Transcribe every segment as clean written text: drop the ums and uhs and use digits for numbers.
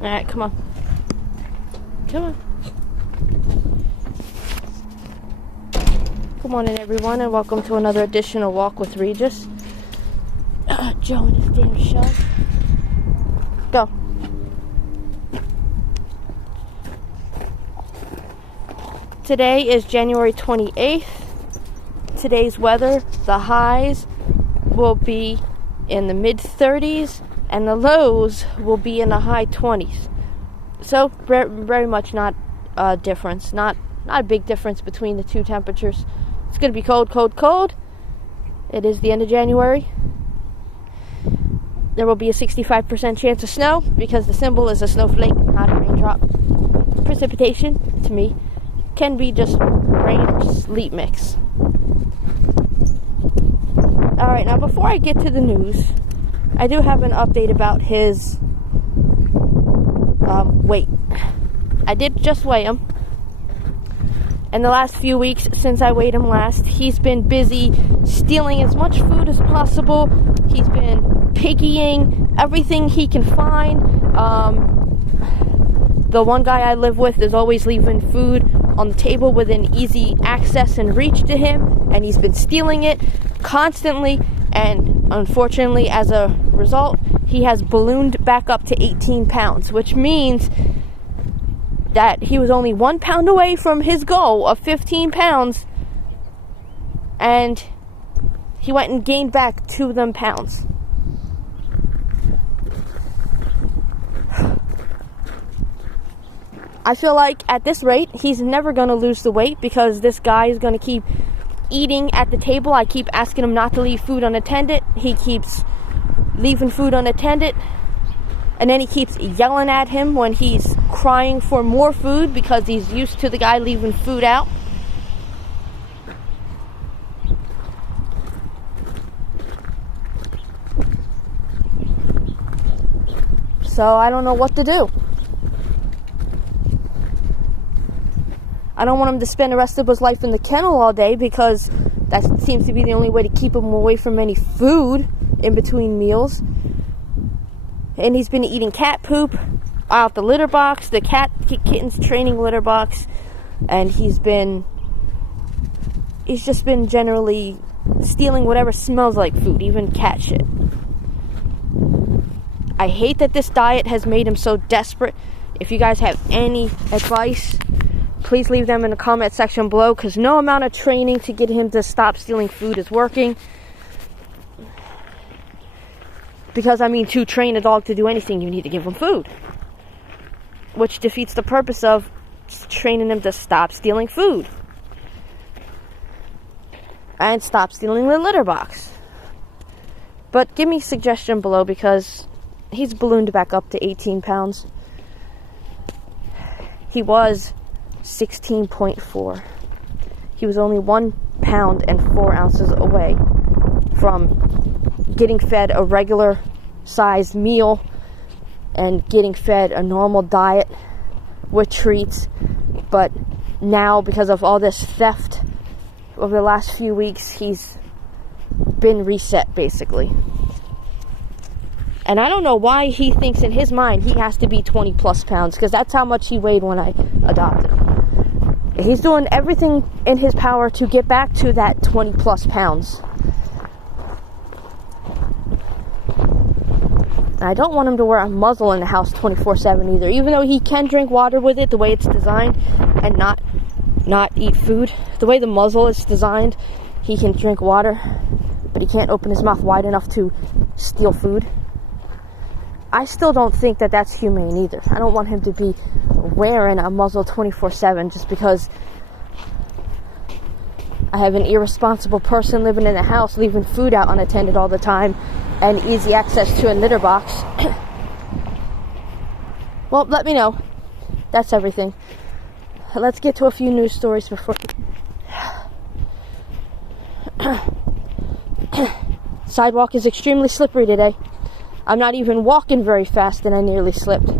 Alright, come on. Come on. Good morning, everyone, and welcome to another edition of Walk with Regis. Joe and his damn show. Go. Today is January 28th. Today's weather, the highs will be in the mid-30s and the lows will be in the high 20s. So very much not a difference, not a big difference between the two temperatures. It's going to be cold, cold, cold. It is the end of January. There will be a 65% chance of snow because the symbol is a snowflake, not a raindrop. Precipitation, to me, can be just rain or sleet mix. Alright, now before I get to the news, I do have an update about his weight. I did just weigh him. In the last few weeks since I weighed him last, he's been busy stealing as much food as possible. He's been piggying everything he can find. The one guy I live with is always leaving food on the table within easy access and reach to him, and he's been stealing it constantly, and unfortunately, as a result, he has ballooned back up to 18 pounds, which means that he was only 1 pound away from his goal of 15 pounds, and he went and gained back 2 of them pounds. I feel like at this rate, he's never going to lose the weight because this guy is going to keep eating at the table. I keep asking him not to leave food unattended. He keeps leaving food unattended. And then he keeps yelling at him when he's crying for more food because he's used to the guy leaving food out. So I don't know what to do. I don't want him to spend the rest of his life in the kennel all day because that seems to be the only way to keep him away from any food in between meals. And he's been eating cat poop out the litter box, the kitten's training litter box, and he's just been generally stealing whatever smells like food, even cat shit. I hate that this diet has made him so desperate. If you guys have any advice, please leave them in the comment section below, because no amount of training to get him to stop stealing food is working. Because, to train a dog to do anything, you need to give him food. Which defeats the purpose of training him to stop stealing food. And stop stealing the litter box. But give me a suggestion below, because he's ballooned back up to 18 pounds. He was 16.4. He was only 1 pound and 4 ounces away from getting fed a regular sized meal and getting fed a normal diet with treats. But now, because of all this theft over the last few weeks, he's been reset basically. And I don't know why he thinks in his mind he has to be 20 plus pounds, because that's how much he weighed when I adopted him. He's doing everything in his power to get back to that 20 plus pounds. I don't want him to wear a muzzle in the house 24/7 either, even though he can drink water with it the way it's designed and not eat food. The way the muzzle is designed, he can drink water, but he can't open his mouth wide enough to steal food. I still don't think that that's humane either. I don't want him to be wearing a muzzle 24/7 just because I have an irresponsible person living in the house, leaving food out unattended all the time, and easy access to a litter box. Well, let me know. That's everything. Let's get to a few news stories before... Sidewalk is extremely slippery today. I'm not even walking very fast and I nearly slipped.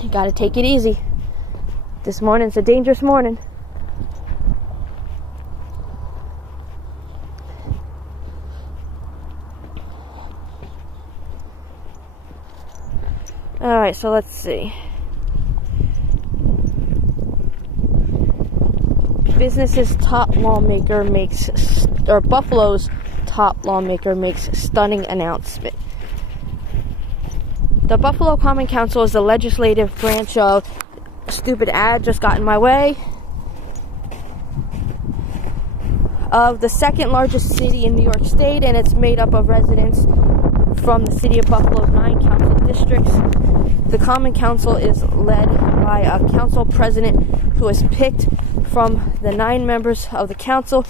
You gotta take it easy. This morning's a dangerous morning. Alright, so let's see. Buffalo's top lawmaker makes stunning announcement. The Buffalo Common Council is the legislative branch of stupid ad just got in my way of the second largest city in New York State, and it's made up of residents from the city of Buffalo's 9 council districts. The Common Council is led by a council president who is picked from the 9 members of the council.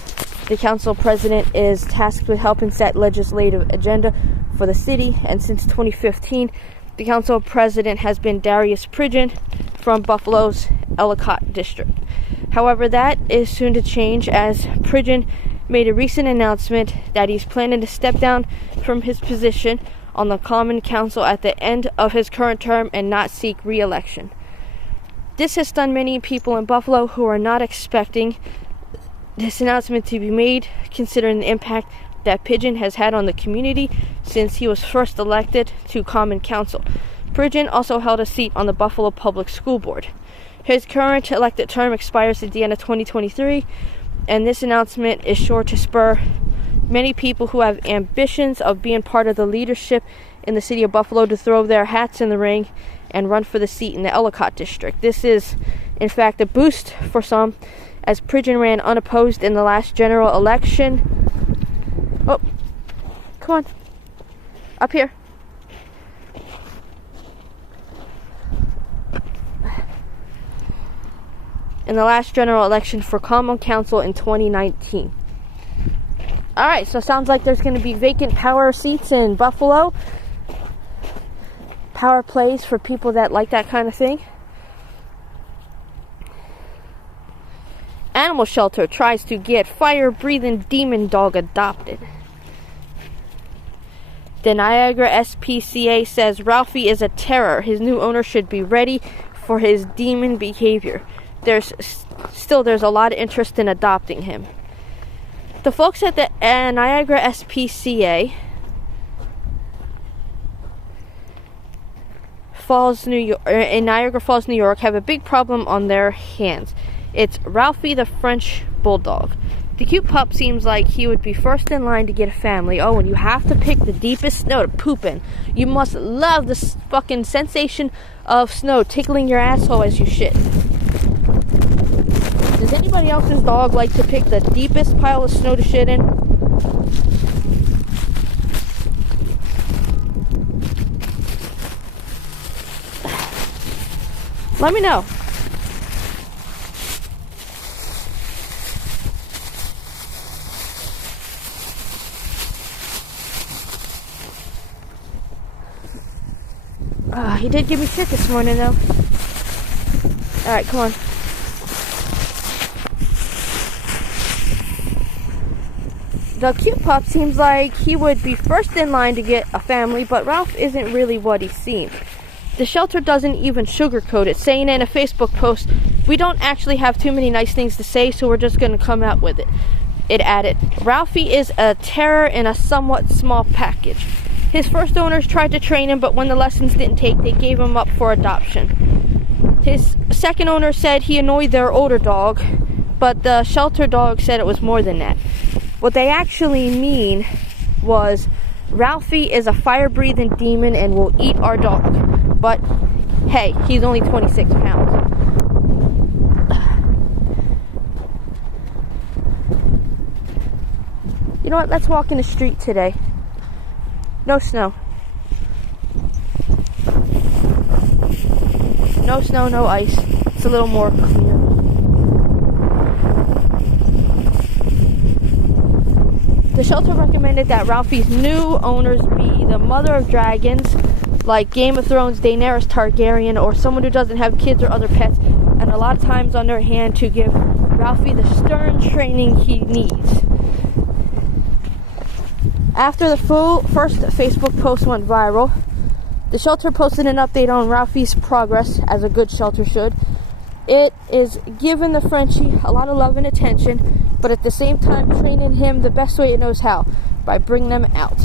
The council president is tasked with helping set legislative agenda for the city, and since 2015, the council president has been Darius Pridgen from Buffalo's Ellicott district. However, that is soon to change, as Pridgen made a recent announcement that he's planning to step down from his position on the Common Council at the end of his current term and not seek re-election. This has stunned many people in Buffalo who are not expecting this announcement to be made, considering the impact that Pridgen has had on the community since he was first elected to Common Council. Pridgen also held a seat on the Buffalo Public School Board. His current elected term expires at the end of 2023, and this announcement is sure to spur many people who have ambitions of being part of the leadership in the city of Buffalo to throw their hats in the ring and run for the seat in the Ellicott district. This is, in fact, a boost for some, as Pridgen ran unopposed in the last general election. Oh, come on. Up here. In the last general election for Common Council in 2019. Alright, so it sounds like there's going to be vacant power seats in Buffalo. Power plays for people that like that kind of thing. Animal shelter tries to get fire-breathing demon dog adopted. The Niagara SPCA says Ralphie is a terror. His new owner should be ready for his demon behavior. There's a lot of interest in adopting him. The folks at the Niagara SPCA in Niagara Falls, New York, have a big problem on their hands. It's Ralphie the French Bulldog. The cute pup seems like he would be first in line to get a family. Oh, and you have to pick the deepest snow to poop in. You must love the fucking sensation of snow tickling your asshole as you shit. Does anybody else's dog like to pick the deepest pile of snow to shit in? Let me know. He did give me shit this morning, though. Alright, come on. The cute pup seems like he would be first in line to get a family, but Ralph isn't really what he seems. The shelter doesn't even sugarcoat it, saying in a Facebook post, "We don't actually have too many nice things to say, so we're just going to come out with it." It added, "Ralphie is a terror in a somewhat small package. His first owners tried to train him, but when the lessons didn't take, they gave him up for adoption. His second owner said he annoyed their older dog, but the shelter dog said it was more than that. What they actually mean was Ralphie is a fire-breathing demon and will eat our dog. But, hey, he's only 26 pounds. You know what? Let's walk in the street today. No snow. No snow, no ice. It's a little more clear. The shelter recommended that Ralphie's new owners be the mother of dragons, like Game of Thrones Daenerys Targaryen, or someone who doesn't have kids or other pets, and a lot of times on their hand to give Ralphie the stern training he needs. After the first Facebook post went viral, the shelter posted an update on Ralphie's progress, as a good shelter should. It is giving the Frenchie a lot of love and attention, but at the same time training him the best way it knows how, by bringing them out.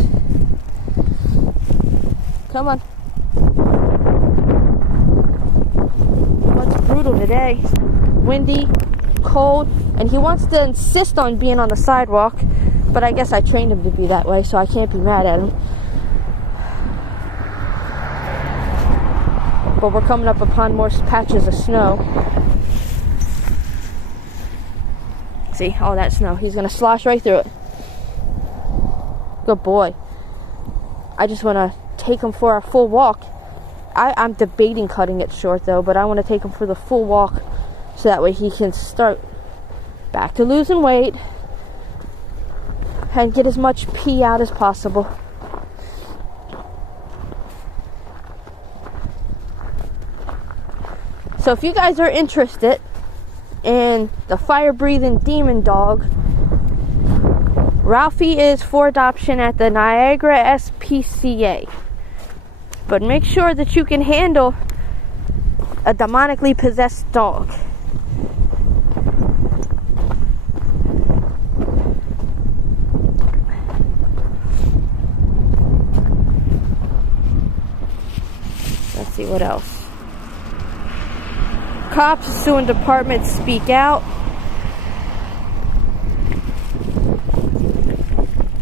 Come on. Oh, it's brutal today. Windy, cold, and he wants to insist on being on the sidewalk, but I guess I trained him to be that way, so I can't be mad at him. But we're coming up upon more patches of snow. See, all that snow. He's gonna slosh right through it. Good boy. I just want to take him for a full walk. I'm debating cutting it short though, but I want to take him for the full walk so that way he can start back to losing weight and get as much pee out as possible. So if you guys are interested in the fire-breathing demon dog, Ralphie is for adoption at the Niagara SPCA. But make sure that you can handle a demonically possessed dog. Let's see what else. Cops suing departments speak out.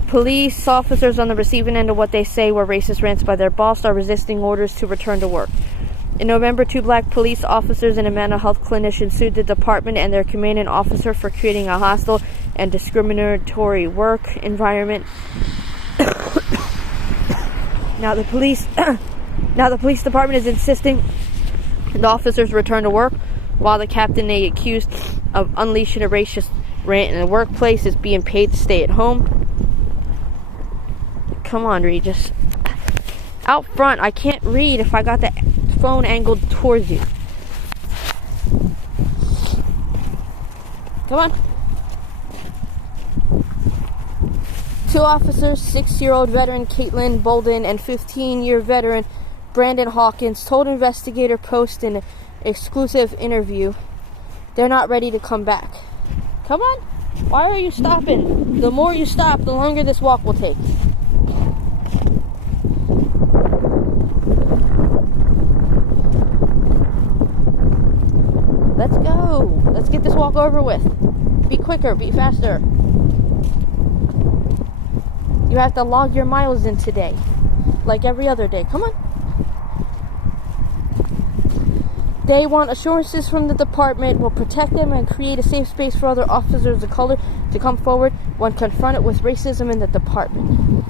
Police officers on the receiving end of what they say were racist rants by their boss are resisting orders to return to work. In November, 2 black police officers and a mental health clinician sued the department and their commanding officer for creating a hostile and discriminatory work environment. Now the police department is insisting the officers return to work, while the captain they accused of unleashing a racist rant in the workplace is being paid to stay at home. Come on, Regis. Out front, I can't read if I got the phone angled towards you. Come on. 2 officers, 6-year-old veteran Caitlin Bolden and 15-year veteran Brandon Hawkins told Investigator Post in an exclusive interview they're not ready to come back. Come on. Why are you stopping? The more you stop, the longer this walk will take. Let's go. Let's get this walk over with. Be quicker, be faster. You have to log your miles in today, like every other day. Come on. They want assurances from the department will protect them and create a safe space for other officers of color to come forward when confronted with racism in the department.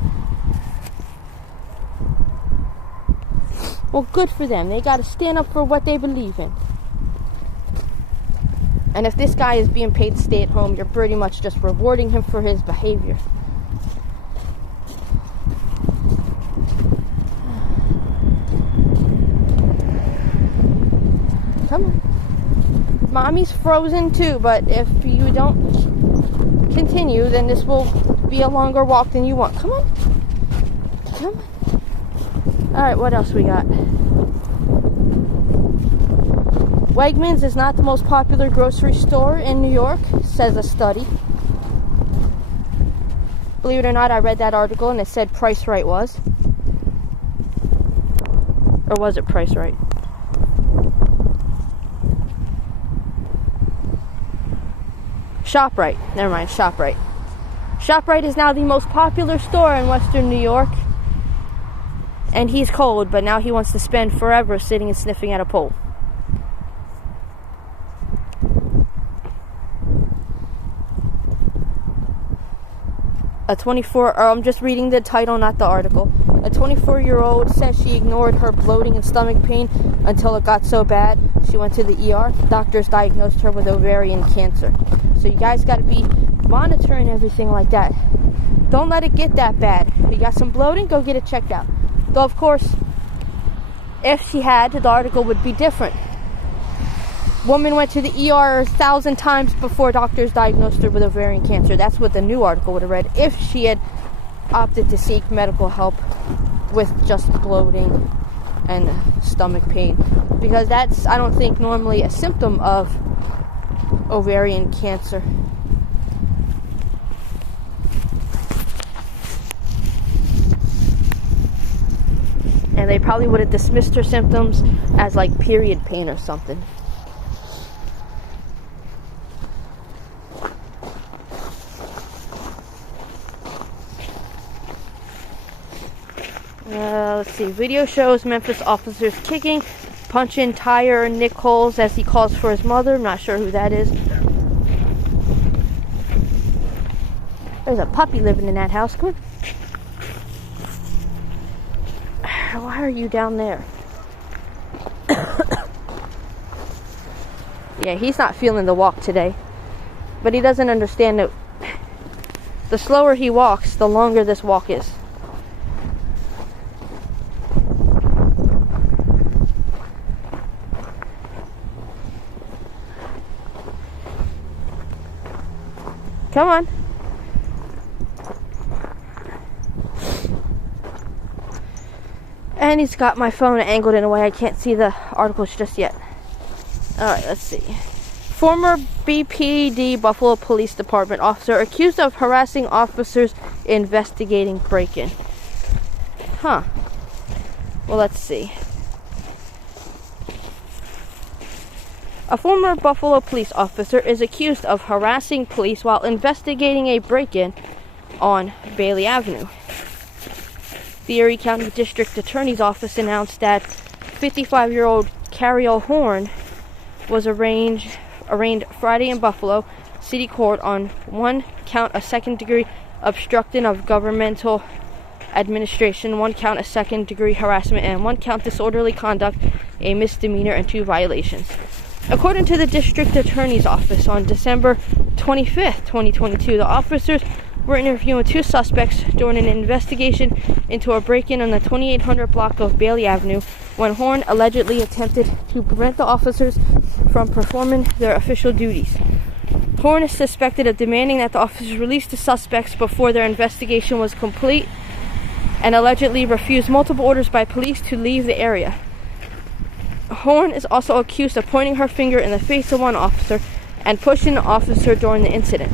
Well, good for them. They got to stand up for what they believe in. And if this guy is being paid to stay at home, you're pretty much just rewarding him for his behavior. Come on. Mommy's frozen too, but if you don't continue, then this will be a longer walk than you want. Come on. Come on. Alright, what else we got? Wegmans is not the most popular grocery store in New York, says a study. Believe it or not, I read that article and it said Price Right was. Or was it Price Right? ShopRite. Never mind, ShopRite. ShopRite is now the most popular store in Western New York. And he's cold, but now he wants to spend forever sitting and sniffing at a pole. I'm just reading the title, not the article. A 24-year-old says she ignored her bloating and stomach pain until it got so bad she went to the ER. Doctors diagnosed her with ovarian cancer. So you guys got to be monitoring everything like that. Don't let it get that bad. If you got some bloating, go get it checked out. Though, of course, if she had, the article would be different. Woman went to the ER 1,000 times before doctors diagnosed her with ovarian cancer. That's what the new article would have read if she had opted to seek medical help with just bloating and stomach pain. Because that's, I don't think, normally a symptom of ovarian cancer. And they probably would have dismissed her symptoms as like period pain or something. Let's see. Video shows Memphis officers kicking, punching tire Nick Coles as he calls for his mother. I'm not sure who that is. There's a puppy living in that house. Come on. Why are you down there? Yeah, he's not feeling the walk today. But he doesn't understand that the slower he walks, the longer this walk is. Come on. And he's got my phone angled in a way I can't see the articles just yet. Alright, let's see. Former BPD Buffalo Police Department officer accused of harassing officers investigating break-in. Huh. Well, let's see. A former Buffalo police officer is accused of harassing police while investigating a break-in on Bailey Avenue. The Erie County District Attorney's Office announced that 55-year-old Cariel Horn was arraigned Friday in Buffalo City Court on one count of second-degree obstruction of governmental administration, one count of second-degree harassment, and one count disorderly conduct, a misdemeanor, and 2 violations. According to the District Attorney's Office, on December 25th, 2022, the officers were interviewing 2 suspects during an investigation into a break-in on the 2800 block of Bailey Avenue when Horn allegedly attempted to prevent the officers from performing their official duties. Horn is suspected of demanding that the officers release the suspects before their investigation was complete and allegedly refused multiple orders by police to leave the area. Horn is also accused of pointing her finger in the face of one officer and pushing the officer during the incident.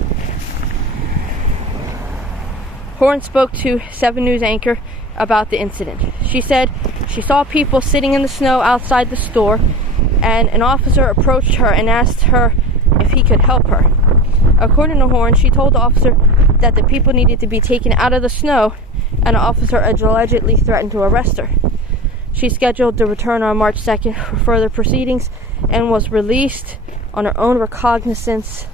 Horn spoke to 7 News anchor about the incident. She said she saw people sitting in the snow outside the store, and an officer approached her and asked her if he could help her. According to Horn, she told the officer that the people needed to be taken out of the snow, and the officer allegedly threatened to arrest her. She scheduled to return on March 2nd for further proceedings and was released on her own recognizance,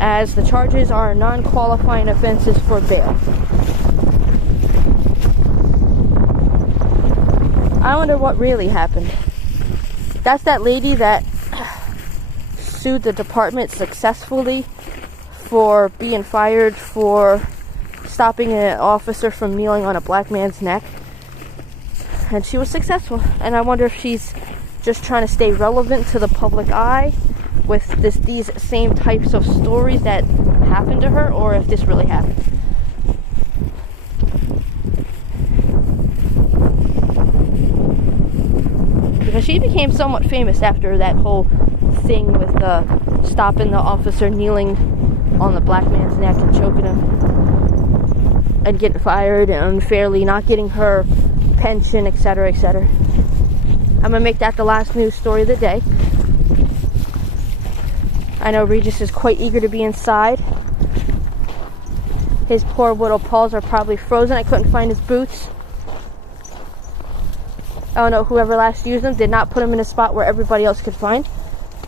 as the charges are non-qualifying offenses for bail. I wonder what really happened. That's that lady that sued the department successfully for being fired for stopping an officer from kneeling on a black man's neck. And she was successful. And I wonder if she's just trying to stay relevant to the public eye with these same types of stories that happened to her, or if this really happened. Because she became somewhat famous after that whole thing with stopping the officer kneeling on the black man's neck and choking him and getting fired and unfairly not getting her pension, etc., etc. I'm gonna make that the last news story of the day. I know Regis is quite eager to be inside. His poor little paws are probably frozen. I couldn't find his boots. I don't know, whoever last used them did not put them in a spot where everybody else could find.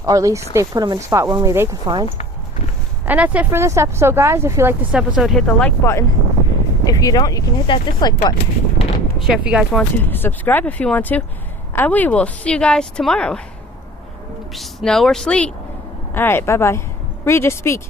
Or at least they put them in a spot where only they could find. And that's it for this episode, guys. If you like this episode, hit the like button. If you don't, you can hit that dislike button. Share if you guys want to. Subscribe if you want to. And we will see you guys tomorrow. Snow or sleet. Alright, bye-bye. Regis, speak.